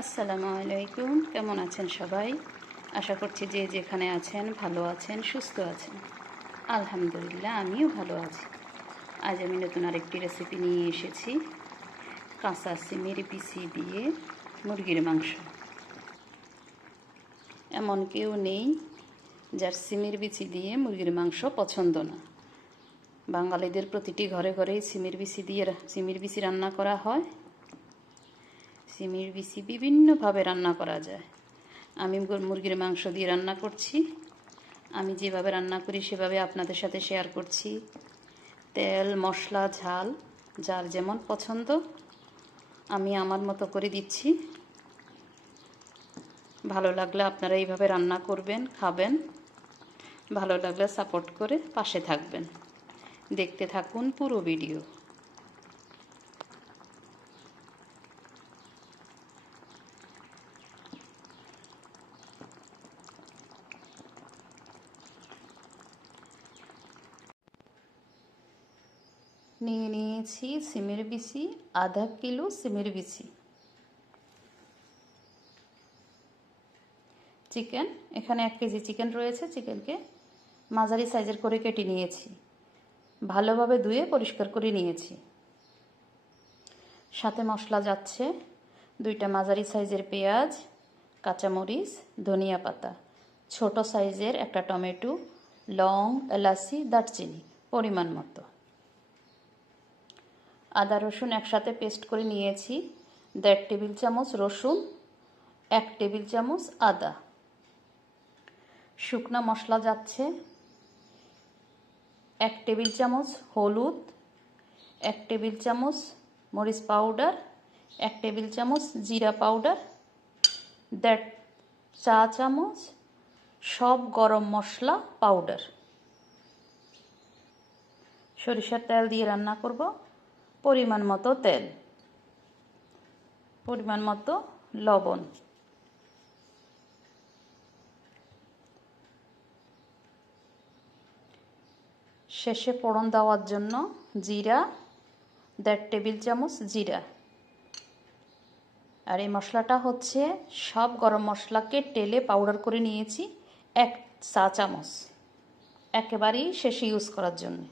আসসালামু আলাইকুম। কেমন আছেন সবাই? আশা করছি যে যেখানে আছেন ভালো আছেন, সুস্থ আছেন। আলহামদুলিল্লাহ আমিও ভালো আছি। আজ আমি নতুন আরেকটি রেসিপি নিয়ে এসেছি, কাঁচা সিমের বিচি দিয়ে মুরগির মাংস। এমন কেউ নেই যার সিমের বিচি দিয়ে মুরগির মাংস পছন্দ না। বাঙালিদের প্রতিটি ঘরে ঘরেই সিমের বিচি রান্না করা হয়। সিমের বিচি বিভিন্নভাবে রান্না করা যায়। আমি মুরগির মাংস দিয়ে রান্না করছি। আমি যেভাবে রান্না করি সেভাবে আপনাদের সাথে শেয়ার করছি। তেল, মশলা, ঝাল যার যেমন পছন্দ আমি আমার মতো করে দিচ্ছি। ভালো লাগলে আপনারা এইভাবে রান্না করবেন, খাবেন। ভালো লাগলে সাপোর্ট করে পাশে থাকবেন। দেখতে থাকুন পুরো ভিডিও। নিয়ে নিয়েছি সিমের বিচি, আধা কিলো সিমের বিচি। চিকেন, এখানে 1 কেজি চিকেন রয়েছে। চিকেনকে মাঝারি সাইজের করে কেটে নিয়েছি, ভালোভাবে ধুয়ে পরিষ্কার করে নিয়েছি। সাথে মশলা যাচ্ছে 2টা মাঝারি সাইজের পেঁয়াজ, কাঁচামরিচ, ধনিয়া পাতা, ছোট সাইজের একটা টমেটো, লং, এলাচি, দারচিনি পরিমাণ মতো। আদা রসুন একসাথে পেস্ট করে নিয়েছি। 1.5 টেবিল চামচ রসুন, 1 টেবিল চামচ আদা। শুকনো মশলা যাচ্ছে 1 টেবিল চামচ হলুদ, 1 টেবিল চামচ মরিচ পাউডার, 1 টেবিল চামচ জিরা পাউডার, 1.5 চা চামচ সব গরম মশলা পাউডার। সরিষার তেল দিয়ে রান্না করব। পরিমাণ মতো তেল, পরিমাণ মতো লবণ। শেষে ফোড়ন দেওয়ার জন্য জিরা, 1.5 টেবিল চামচ জিরা। আর এই মশলাটা হচ্ছে সব গরম মশলাকে টেলে পাউডার করে নিয়েছি 1 চা চামচ, একেবারেই শেষে ইউজ করার জন্য।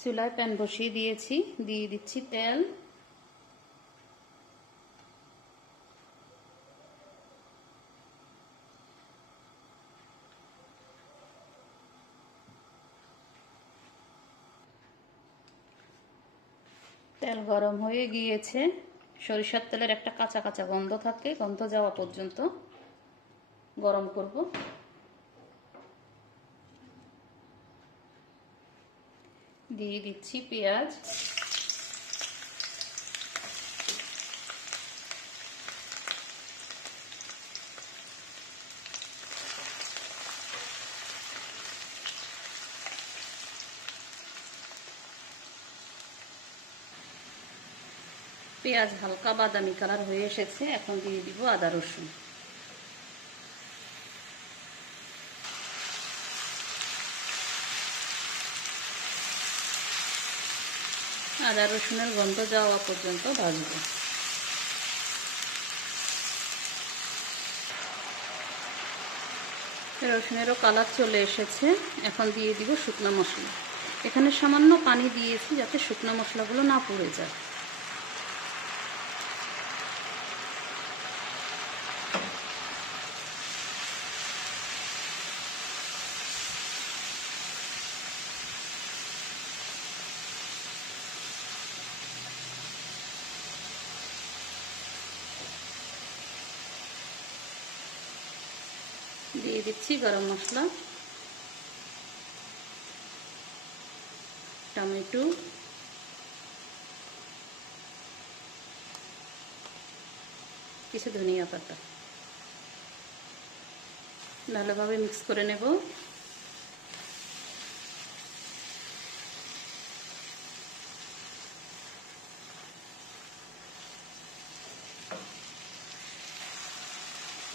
চুলায় প্যান বসিয়ে দিয়েছি, দিয়ে দিচ্ছি তেল। তেল গরম হয়ে গিয়েছে। সরিষার তেলের একটা কাঁচা কাঁচা গন্ধ থাকে, গন্ধ যাওয়া পর্যন্ত গরম করব। দিয়ে দিচ্ছি পেঁয়াজ, পেঁয়াজ হালকা বাদামি কালার হয়ে এসেছে। এখন দিয়ে দিব আদা রসুন। আদা রসুনের গন্ধ যাওয়া পর্যন্ত ভাজব। রসুনেরও কালার চলে এসেছে। এখন দিয়ে দিব শুকনো মশলা। এখানে সামান্য পানি দিয়েছি যাতে শুকনো মশলাগুলো না পুড়ে যায়। দিয়ে দিচ্ছি গরম মশলা, টমেটো, কিছু ধনিয়া পাতা। ভালোভাবে মিক্স করে নেব।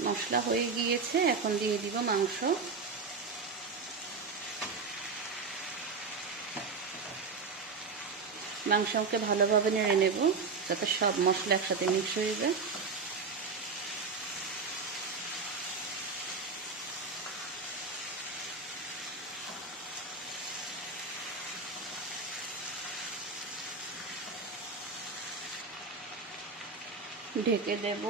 মশলা হয়ে গিয়েছে, এখন দিয়ে দিব মাংস। মাংসকে ভালোভাবে নেড়ে নেব যাতে সব মশলা একসাথে মিক্স হয়ে যায়। ঢেকে দেব।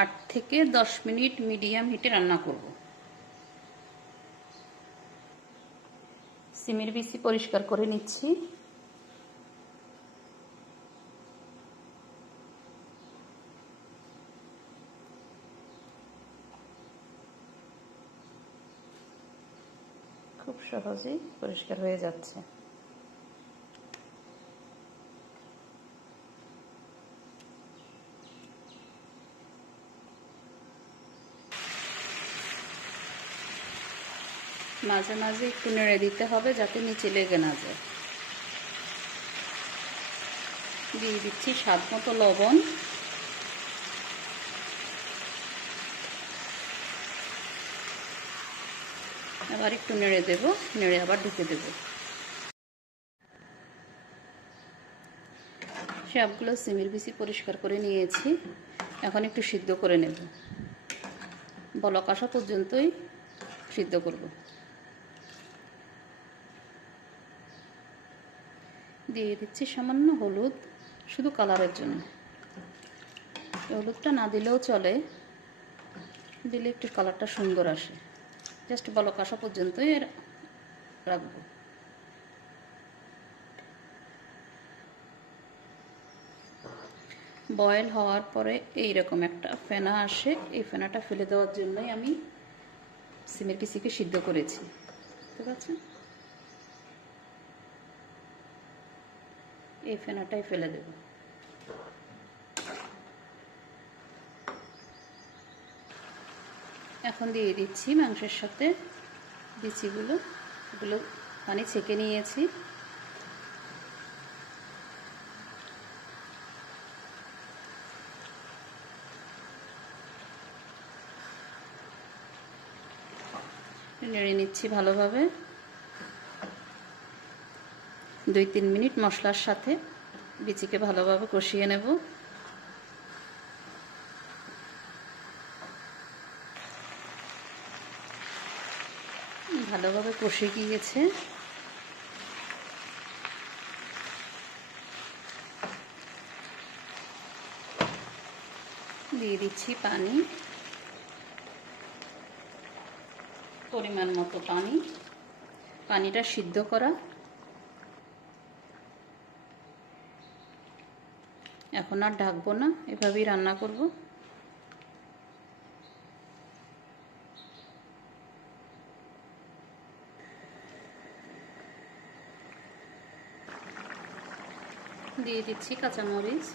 8 থেকে 10 মিনিট মিডিয়াম হিটে রান্না করব। সিমের বিচি পরিষ্কার করে নিচ্ছি। খুব সহজেই পরিষ্কার হয়ে যাচ্ছে। মাঝে মাঝে একটু নেড়ে দিতে হবে যাতে নিচে লেগে না যায়। দিয়ে দিচ্ছি স্বাদ মতো লবণ। আবার একটু নেড়ে দেব, নেড়ে আবার ঢেকে দেব। সবগুলো সিমের বিচি পরিষ্কার করে নিয়েছি। এখন একটু সিদ্ধ করে নেব। বলক আসা পর্যন্তই সিদ্ধ করব। দিয়ে দিচ্ছি সামান্য হলুদ, শুধু কালারের জন্য। হলুদটা না দিলেও চলে, দিলে একটু কালারটা সুন্দর আসে। জাস্ট বলক আসা পর্যন্তই রাখবো। বয়েল হওয়ার পরে এইরকম একটা ফেনা আসে, এই ফেনাটা ফেলে দেওয়ার জন্যই আমি সিমের বিচিকে সিদ্ধ করেছি। ঠিক আছে, এই ফেনাটাই ফেলে দেব। এখন দিয়ে দিচ্ছি মাংসের সাথে বিচিগুলো। এগুলো পানি ছেঁকে নিয়েছি। নেড়ে নিচ্ছি ভালোভাবে। 2-3 মিনিট মশলার সাথে বিচিকে ভালোভাবে কষিয়ে নেব। ভালোভাবে কষে গিয়েছে। দিয়ে দিচ্ছি পানি, পরিমাণ মতো পানি। পানিটা সিদ্ধ করা। এখন আর ঢাকবো না, এভাবেই রান্না করব। দিয়ে দিচ্ছি কাঁচামরিচ।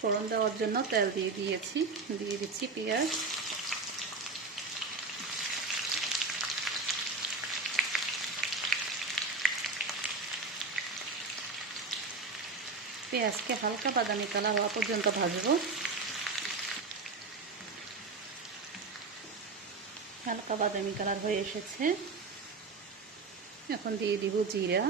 ফোড়ন দেওয়ার জন্য তেল দিয়ে দিয়েছি। দিয়ে দিচ্ছি পেঁয়াজ। পেঁয়াজকে হালকা বাদামি কালার হওয়া পর্যন্ত ভাজবো। হালকা বাদামি কালার হয়ে এসেছে। এখন দিয়ে দিব জিরা।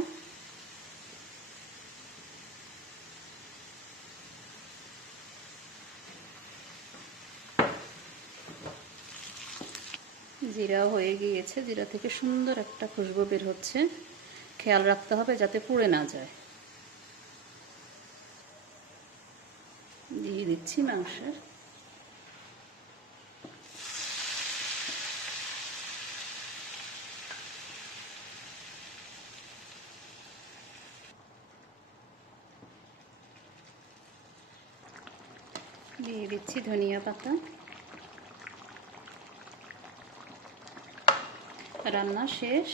জিরাও হয়ে গিয়েছে। জিরা থেকে সুন্দর একটা খুশবু বের হচ্ছে। খেয়াল রাখতে হবে যাতে পুড়ে না যায়। দিয়ে দিচ্ছি মাংসের। দিয়ে দিচ্ছি ধনিয়া পাতা। রান্না শেষ।